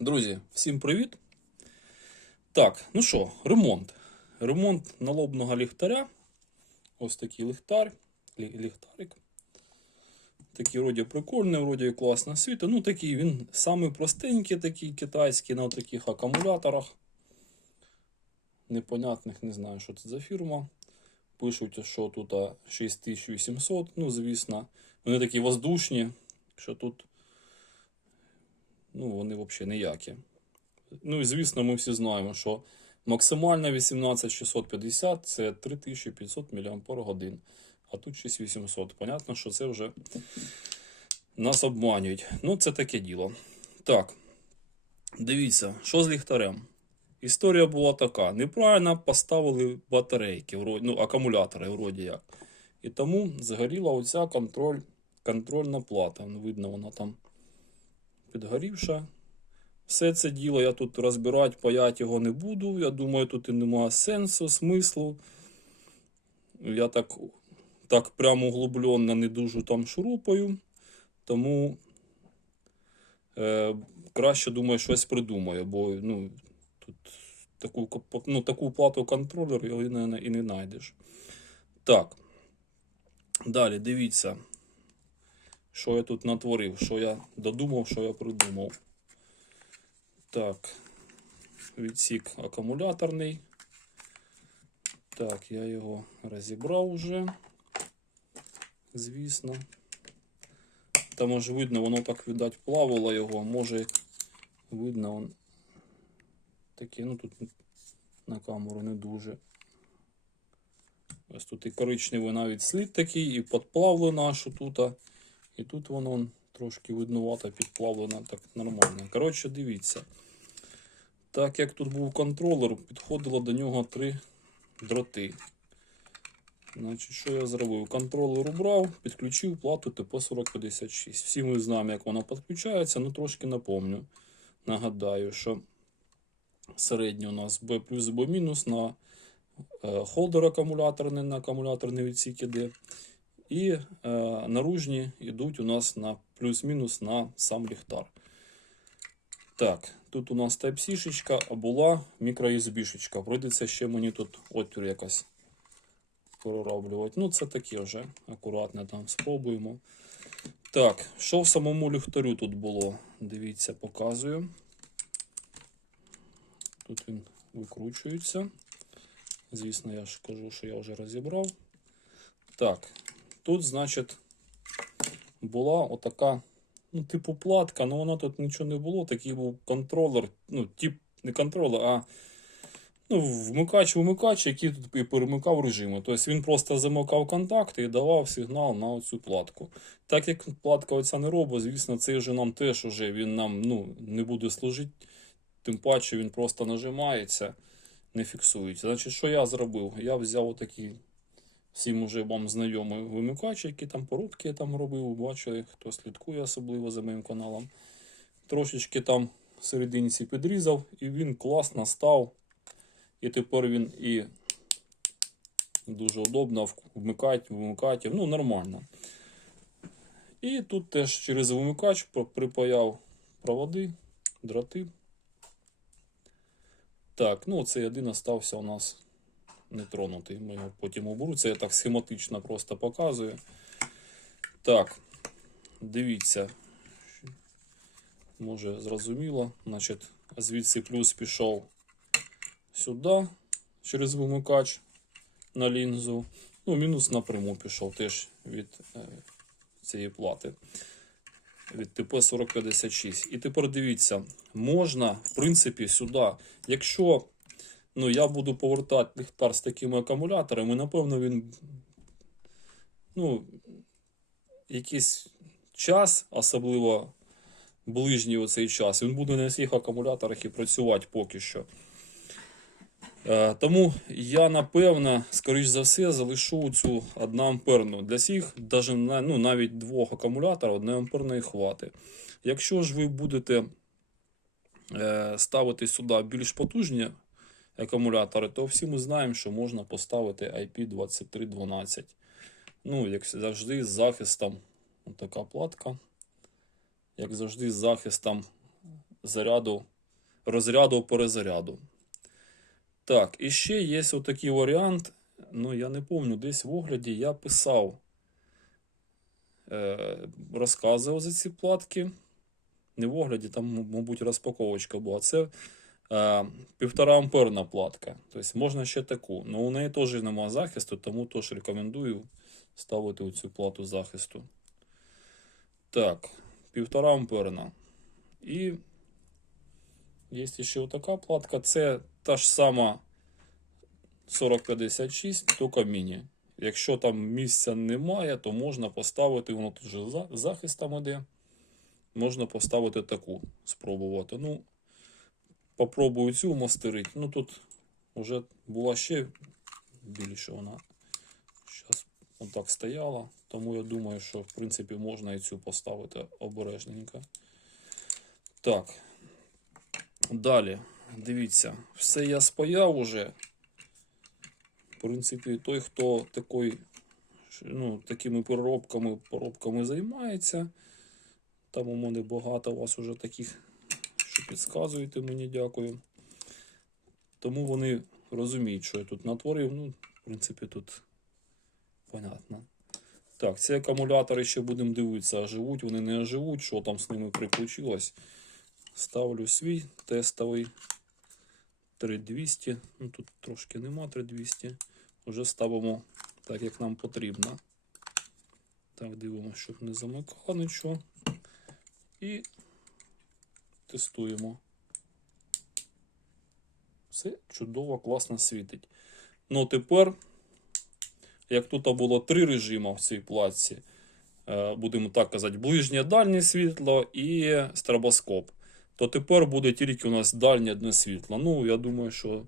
Друзі, всім привіт. Так, ну що, ремонт. Ремонт налобного ліхтаря. Ось такий ліхтар. лі- Ліхтарик. Такий вроді прикольний, вроді класно світить. Ну, такий він самий простенький, такий китайський на таких акумуляторах. Непонятних, не знаю, що це за фірма. Пишуть, що тут 6800. Ну, звісно, вони такі воздушні, що тут ну, вони взагалі ніякі. Ну і звісно, ми всі знаємо, що максимальна 18650 це 3500 мАч. А тут 6800. Понятно, що це вже нас обманюють. Ну, це таке діло. Так, дивіться, що з ліхтарем. Історія була така: неправильно поставили батарейки, ну, акумулятори, вроді як. І тому згоріла оця контроль, контрольна плата. Видно, вона там підгорівша. Все це діло я тут розбирати, паять його не буду. Я думаю, тут і немає сенсу, смислу. Я так, так прямо углубленно не дуже там шурупаю. Тому е, краще, думаю, щось придумаю, бо ну, тут таку, ну, таку плату контролер його і не, і не знайдеш. Так. Далі дивіться, що я тут натворив, що я додумав, що я придумав. Так, відсік акумуляторний. Так, я його розібрав вже. Звісно. Там аж видно, воно так, видать, плавало його. Може, видно, он таке, ну тут на камеру не дуже. Ось тут і коричневий навіть слід такий, і підплавлено, що тут. І тут воно трошки виднувато підплавлено так нормально. Коротше, дивіться. Так як тут був контролер, підходило до нього три дроти. Значить, що я зробив? Контролер убрав, підключив плату ТП-4056. Всі ми знаємо, як вона підключається, ну трошки напомню. Нагадаю, що середньо у нас B плюс B мінус на е, холдер акумуляторний, на акумуляторний відсік іде. І е, наружні йдуть у нас на плюс-мінус на сам ліхтар. Так, тут у нас Type-C, а була мікро-USB. Прийдеться ще мені тут отвір якось пророблювати. Ну, це таке вже акуратно там спробуємо. Так, що в самому ліхтарю тут було? Дивіться, показую. Тут він викручується. Звісно, я ж кажу, що я вже розібрав. Так, тут, значить, була отака, ну, типу платка, але вона тут нічого не було. Такий був контролер, ну, тип, не контролер, а ну, вмикач-вимикач, який тут і перемикав режими. Тобто він просто замикав контакти і давав сигнал на оцю платку. Так як платка оця не робить, звісно, цей вже нам теж уже він нам ну, не буде служити. Тим паче він просто нажимається, не фіксується. Значить, що я зробив? Я взяв отакий всім уже вам знайомий вимикач, який там порубки я там робив. Бачили, хто слідкує особливо за моїм каналом. Трошечки там серединці підрізав, і він класно став. І тепер він і дуже удобно вмикати, вимикати. Ну, нормально. І тут теж через вимикач припаяв проводи, дроти. Так, ну цей один остався у нас нетронутий. Ми його потім уберу. Це я так схематично просто показую. Так, дивіться. Може, зрозуміло. Значить, звідси плюс пішов сюди через вимикач на лінзу. Ну, мінус напряму пішов теж від е, цієї плати. Від ТП-4056. І тепер дивіться, можна, в принципі, сюди, якщо ну, я буду повертати ліхтар з такими акумуляторами, напевно, він ну, якийсь час, особливо ближній оцей час, він буде на всіх акумуляторах і працювати поки що. Е, Тому я напевно, скоріш за все, залишу цю 1 амперну. Для всіх, ну, навіть двох акумуляторів 1 амперної хвати. Якщо ж ви будете е, ставити сюди більш потужні акумулятори, то всі ми знаємо, що можна поставити IP2312. Ну, як завжди, з захистом. Така платка. Як завжди, з захистом заряду розряду перезаряду. Так, і ще є отакий варіант. Ну, я не пам'ятаю, десь в огляді я писав, е, розказував за ці платки. Не в огляді, там, мабуть, розпаковочка була. Це е, півтора амперна платка. Тобто можна ще таку. але у неї теж немає захисту, тому теж рекомендую ставити цю плату захисту. Так, півтора амперна. І є ще така платка. Це та ж сама 4056, тільки міні. Якщо там місця немає, то можна поставити, воно тут вже за- захистом іде. Можна поставити таку, спробувати. Ну, попробую цю мастерити. Ну тут вже була ще більше вона. Зараз отак стояла. Тому я думаю, що в принципі можна і цю поставити обережненько. Так. Далі, дивіться, все я спаяв уже. В принципі, той, хто такий, ну, такими переробками, поробками займається. Там у мене багато у вас уже таких, що підказуєте мені, дякую. Тому вони розуміють, що я тут натворив. Ну, в принципі, тут понятно. Так, ці акумулятори ще будемо дивитися, оживуть, вони не оживуть, що там з ними приключилось. Ставлю свій тестовий 3200. Ну тут трошки нема 3200. Вже ставимо так, як нам потрібно. Так, дивимося, щоб не замикало нічого. І тестуємо. Все чудово, класно світить. Ну, тепер, як тут було три режими в цій платці, е, будемо так казати, ближнє дальнє світло і стробоскоп, то тепер буде тільки у нас дальнє одне світло. Ну, я думаю, що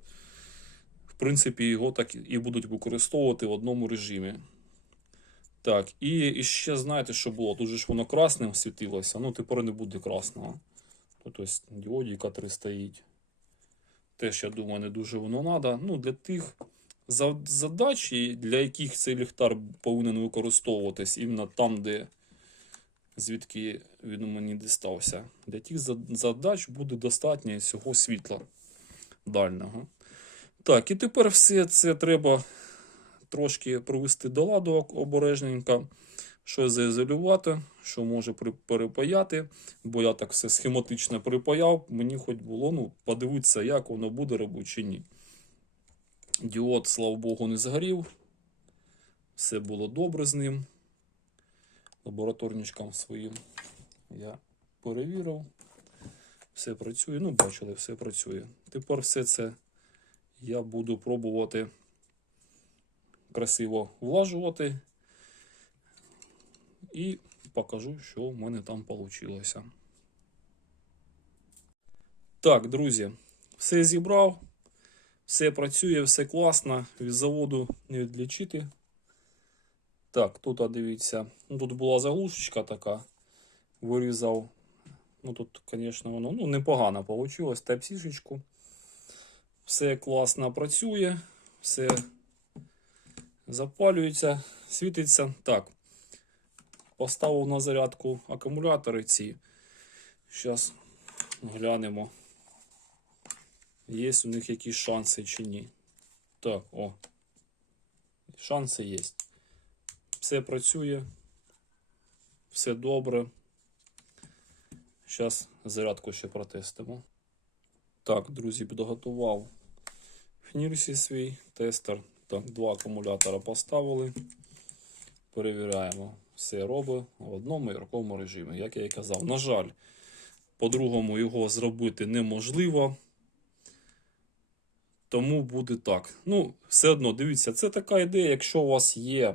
в принципі його так і будуть використовувати в одному режимі. Так, і, і ще знаєте, що було? Тут же ж воно красним світилося, ну тепер не буде красного. Тобто діодіка 3 стоїть. Теж, я думаю, не дуже воно треба. Ну, для тих задач, для яких цей ліхтар повинен використовуватись іменно там, де звідки він мені дістався. Для тих задач буде достатньо цього світла дальнього. Так, і тепер все це треба трошки привести до ладу обережненько, що заізолювати, що може перепаяти, бо я так все схематично припаяв, мені хоч було ну, подивитися, як воно буде робити чи ні. Діод, слава Богу, не згорів. Все було добре з ним. Лабораторничкам своїм я перевірив. Все працює. Ну, бачили, все працює. Тепер все це я буду пробувати красиво влажувати. І покажу, що в мене там вийшло. Так, друзі, все зібрав, все працює, все класно. Від заводу не відлічити. Так, тут дивіться. Ну, тут була заглушечка така. Вирізав. Ну тут, звісно, воно ну, непогано вийшло. Type-C-шечку. Все класно працює, все запалюється, світиться. Так. Поставив на зарядку акумулятори ці. Зараз глянемо. Є у них якісь шанси чи ні. Так, о. Шанси є. Все працює. Все добре. Зараз зарядку ще протестимо. Так, друзі, підготував фнірсі свій тестер. Так, два акумулятора поставили. Перевіряємо. Все робить в одному і режимі, як я і казав. На жаль, по-другому його зробити неможливо. Тому буде так. Ну, все одно, дивіться, це така ідея, якщо у вас є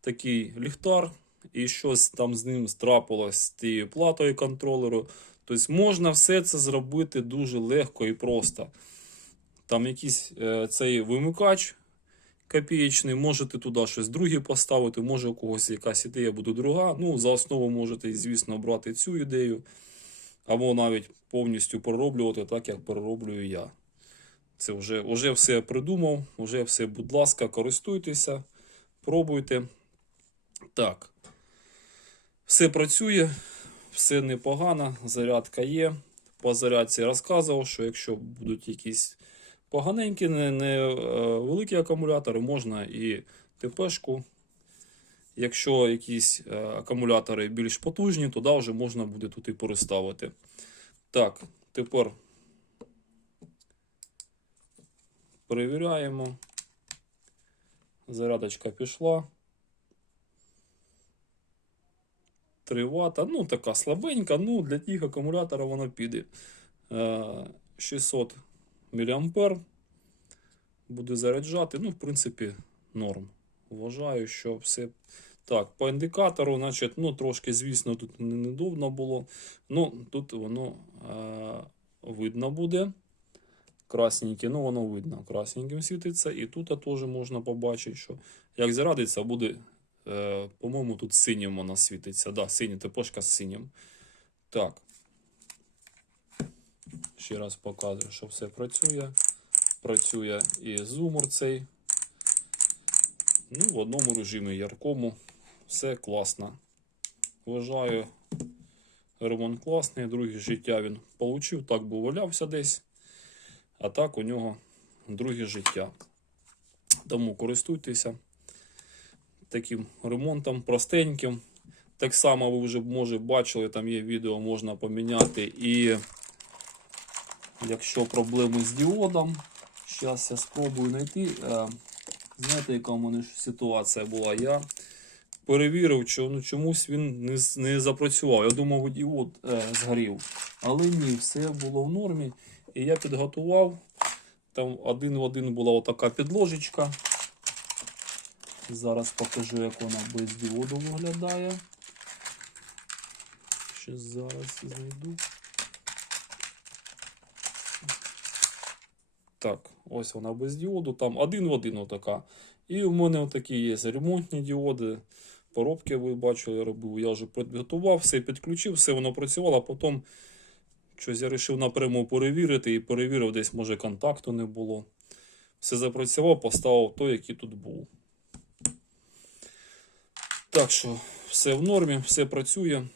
такий ліхтар і щось там з ним трапилось з тією платою контролеру, тобто можна все це зробити дуже легко і просто. Там якийсь е, цей вимикач копієчний, можете туди щось друге поставити, може у когось якась ідея буде друга. Ну, за основу можете, звісно, брати цю ідею, або навіть повністю перероблювати так, як перероблюю я. Це вже, вже все придумав, вже все, будь ласка, користуйтеся, пробуйте. Так. Все працює, все непогано, зарядка є. По зарядці розказував, що якщо будуть якісь поганенькі, не, не е, великі акумулятори, можна і ТПшку. Якщо якісь е, акумулятори більш потужні, тоді вже можна буде тут і переставити. Так, тепер перевіряємо. Зарядочка пішла. 3 Вт. Ну, така слабенька. Ну, для тих акумуляторів вона піде. Е, 600 мА. Буде заряджати. Ну, в принципі, норм. Вважаю, що все. Так, по індикатору, значить, ну, трошки, звісно, тут не- недовно було. Ну, тут воно е, видно буде. Красненьке, ну воно видно, красненьким світиться. І тут теж можна побачити, що як зарядиться, буде, е, по-моєму, тут синім вона світиться. Да, синя тепошка з синім. Так. Ще раз показую, що все працює. Працює і зумор цей. Ну, в одному режимі яркому. Все класно. Вважаю, ремонт класний. Друге життя він получив. Так би валявся десь. А так у нього друге життя. Тому користуйтеся таким ремонтом простеньким. Так само ви вже може бачили, там є відео, можна поміняти. І якщо проблеми з діодом, зараз я спробую знайти. Е, Знаєте, яка у мене ситуація була? Я перевірив, що ну, чомусь він не, не запрацював. Я думав, діод е, згорів. Але ні, все було в нормі. І я підготував. Там один в один була отака підложечка. Зараз покажу, як вона без діоду виглядає. Ще зараз знайду. Так, ось вона без діоду. Там один в один отака. І в мене отакі є ремонтні діоди. Поробки ви бачили, я робив. Я вже підготував, все підключив, все воно працювало, а потім щось я вирішив напряму перевірити і перевірив, десь може контакту не було. Все запрацював, поставив той, який тут був. Так що все в нормі, все працює.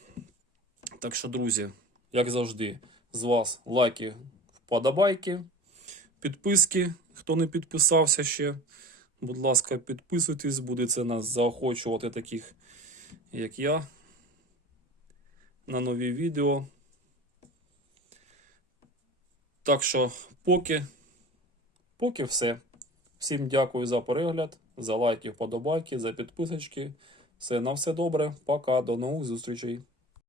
Так що, друзі, як завжди, з вас лайки, вподобайки, підписки, хто не підписався ще. Будь ласка, підписуйтесь, буде це нас заохочувати таких, як я, на нові відео. Так що, поки, поки все. Всім дякую за перегляд, за лайки, вподобайки, за підписочки. Все на все добре. Пока, до нових зустрічей.